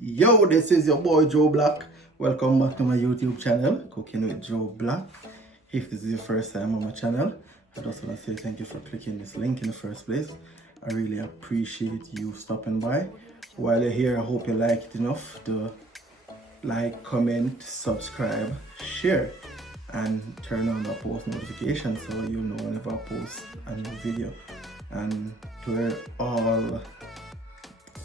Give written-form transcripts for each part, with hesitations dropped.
Yo, this is your boy JoeBlack. Welcome back to my YouTube channel, Cooking with JoeBlack. If this is your first time on my channel, I just want to say thank you for clicking this link in the first place. I really appreciate you stopping by. While you're here, I hope you like it enough to like, comment, subscribe, share, and turn on the post notifications so you'll know whenever I post a new video. And to all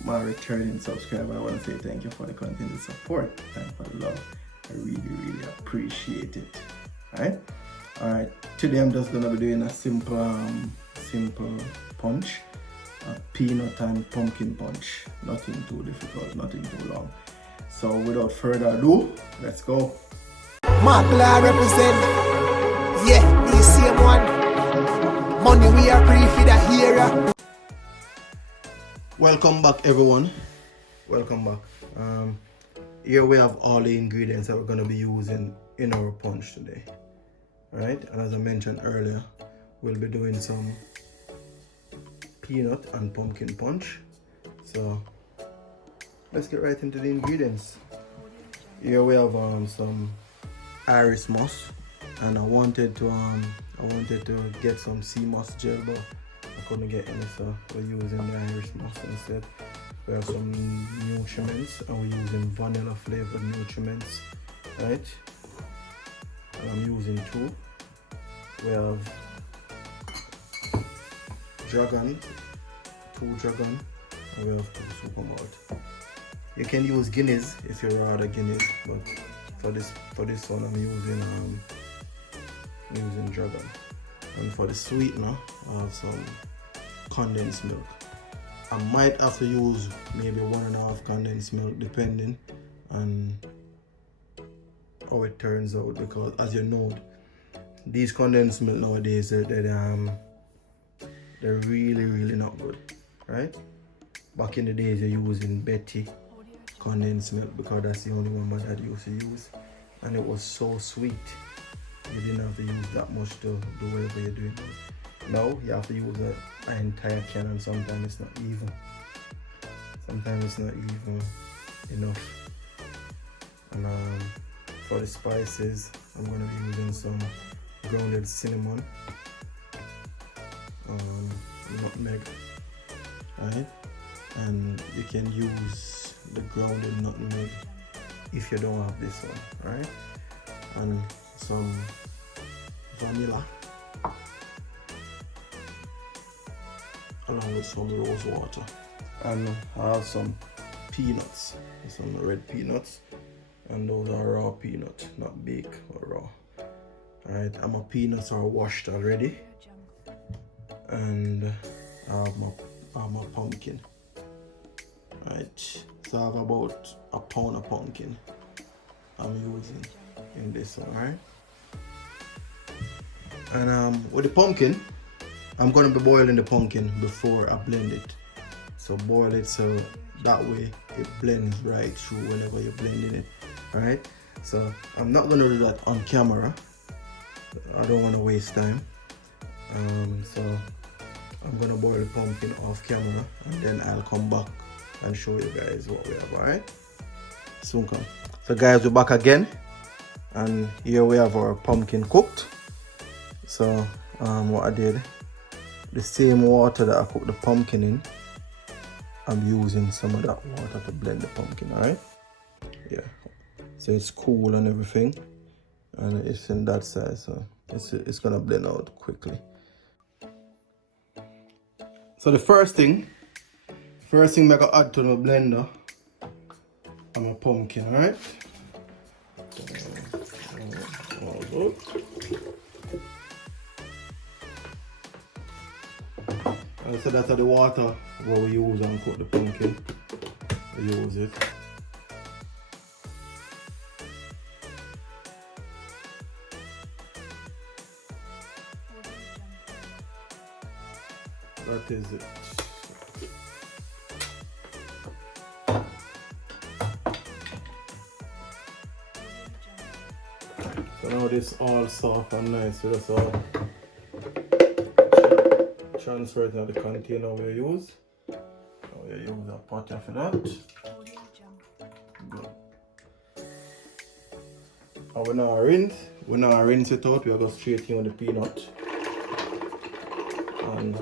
my returning subscriber, I want to say thank you for the continued support. Thank you for the love. I really appreciate it. Alright, today I'm just gonna be doing a simple punch, a peanut and pumpkin punch. Nothing too difficult, nothing too long. So without further ado, let's go. Mark represent, yeah, the same one. Money we are free for the hero. Welcome back, everyone. Welcome back. Here we have all the ingredients that we're going to be using in our punch today. Right? And as I mentioned earlier, we'll be doing some peanut and pumpkin punch. So let's get right into the ingredients. Here we have some Irish moss, and I wanted to get some sea moss gel, but I couldn't get any, so we're using the Irish moss instead. We have some Nurishments, and we're using vanilla flavored Nurishments, right? And I'm using 2. We have dragon, 2 dragon, and we have 2 super malt. You can use Guinness if you're rather Guinness, but for this one I'm using dragon. And for the sweetener, I have some condensed milk. I might have to use maybe 1.5 condensed milk depending on how it turns out, because as you know, these condensed milk nowadays they're really not good, right? Back in the days you're using Betty condensed milk because that's the only one my dad used to use, and it was so sweet. You didn't have to use that much to do whatever you're doing. Now you have to use an entire can, and sometimes it's not even. Sometimes it's not even enough. And for the spices, I'm gonna be using some grounded cinnamon, nutmeg, right? And you can use the grounded nutmeg if you don't have this one, right? And some vanilla along with some rose water, and I have some peanuts, some red peanuts, and those are raw peanut, not baked or raw. Alright, and my peanuts are washed already, and I have my pumpkin. Right, so I have about a pound of pumpkin I'm using in this one, right? And with the pumpkin, I'm gonna be boiling the pumpkin before I blend it. So boil it so that way it blends right through whenever you're blending it, right? So I'm not gonna do that on camera. I don't want to waste time. So I'm gonna boil the pumpkin off camera, and then I'll come back and show you guys what we have. Alright, soon come. So guys, we're back again, and here we have our pumpkin cooked. So what I did, the same water that I cooked the pumpkin in, I'm using some of that water to blend the pumpkin. Alright, yeah, so it's cool and everything, and it's in that size, so it's gonna blend out quickly. So the first thing I'm gonna add to the blender are my pumpkin, right? And so that's the water what we use and cook the pumpkin. We use it. That is it. So now this all soft and nice, so that's all transfer it into the container we use. We use a pot for that. And we're not rinse it out, we're going straight in with the peanut. And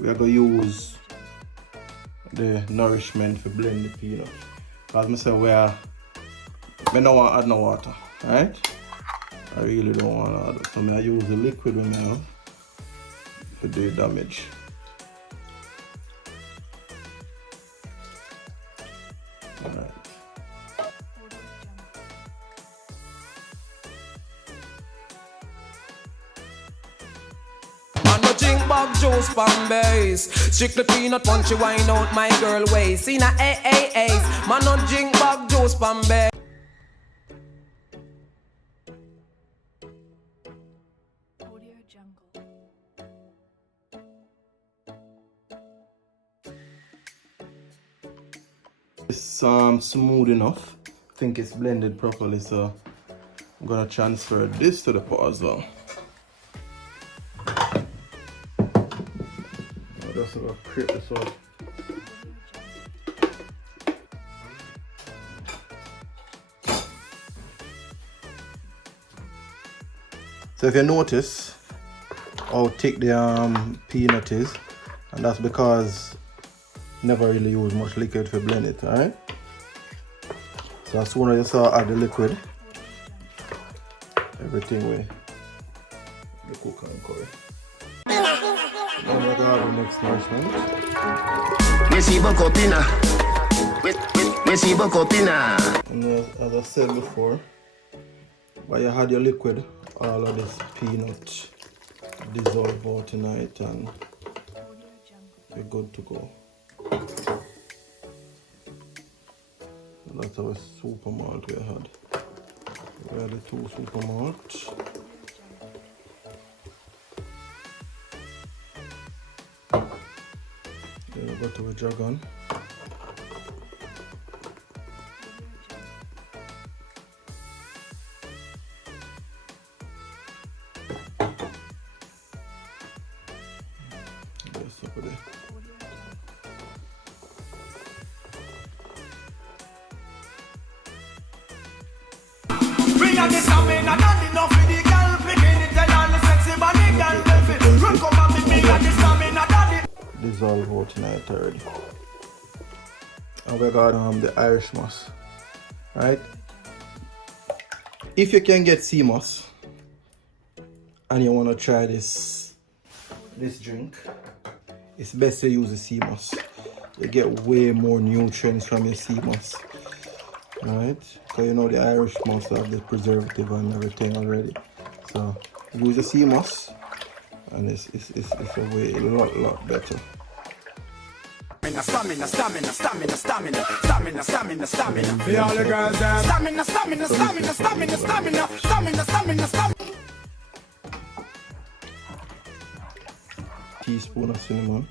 we are going to use the nourishment to blend the peanut. As I said, we don't want to add no water, right? I really don't want to add it. So I use the liquid when I have to do damage. Alright. Drink bug juice from base. Strictly peanut punchy wine out my girl waist. In a AAAs, man no drink bug juice from base. It's smooth enough. I think it's blended properly, so I'm gonna transfer this to the pot as well. Just gonna create this up. So if you notice how thick the peanut is, and that's because never really use much liquid to blend it, alright? So as soon as you start add the liquid, everything will the cook and curry. Now we're gonna have the next nourishment. And as I said before, while you had your liquid, all of this peanut dissolve out tonight and you're good to go. That's our super malt we had. We had the 2 super malt. Then we go to a dragon. Dissolve out tonight already. And we got the Irish moss. Right? If you can get sea moss and you want to try this drink, it's best to use the sea moss. You get way more nutrients from your sea moss. Right? Because you know the Irish moss have the preservative and everything already. So use the sea moss and it's a lot better. Stamina. The all the girls stamina. Teaspoon of cinnamon.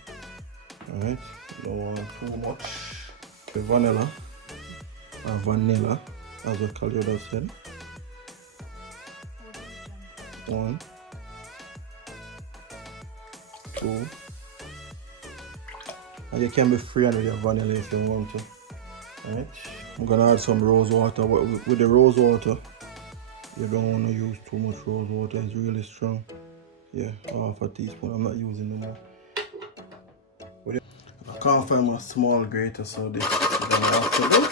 Alright, don't want too much. The vanilla, as what Khalil would have said. 1, 2. And you can be free with your vanilla if you want to. Right? I'm gonna add some rose water. With the rose water, you don't want to use too much rose water. It's really strong. Yeah, half a teaspoon. I'm not using no more. I can't find my small grater, so this is gonna have to do.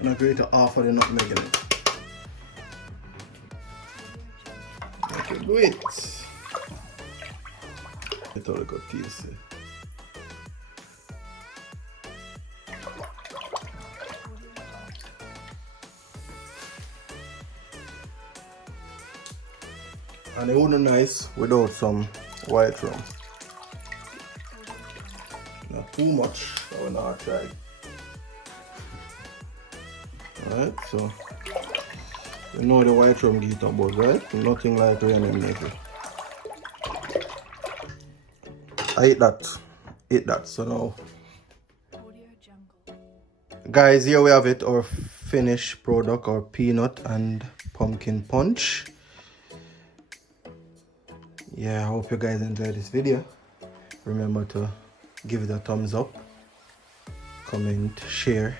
And I grate half of the nutmeg in it. I can do it. It's all got taste. And it wouldn't be nice without some white rum. Not too much, I will not try. Alright, so you know the white rum get a buzz, right? Nothing like rain and make it. I ate that. So now Guys, here we have it, our finished product, our peanut and pumpkin punch. Yeah, I hope you guys enjoyed this video. Remember to give it a thumbs up, comment, share.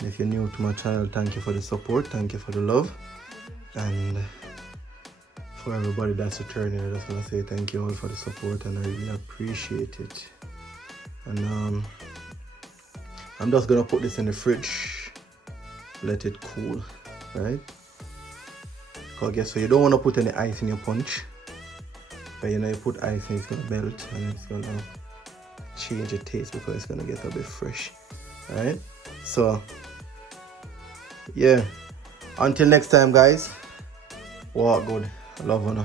And if you're new to my channel, thank you for the support, thank you for the love. And for everybody that's returning, I just want to say thank you all for the support, and I really appreciate it. And I'm just gonna put this in the fridge, let it cool, right? Because guess what, you don't want to put any ice in your punch. But you know, you put ice in, it's gonna melt and it's gonna change the taste because it's gonna get a bit fresh. Alright? So yeah. Until next time, guys. Walk good. Love you.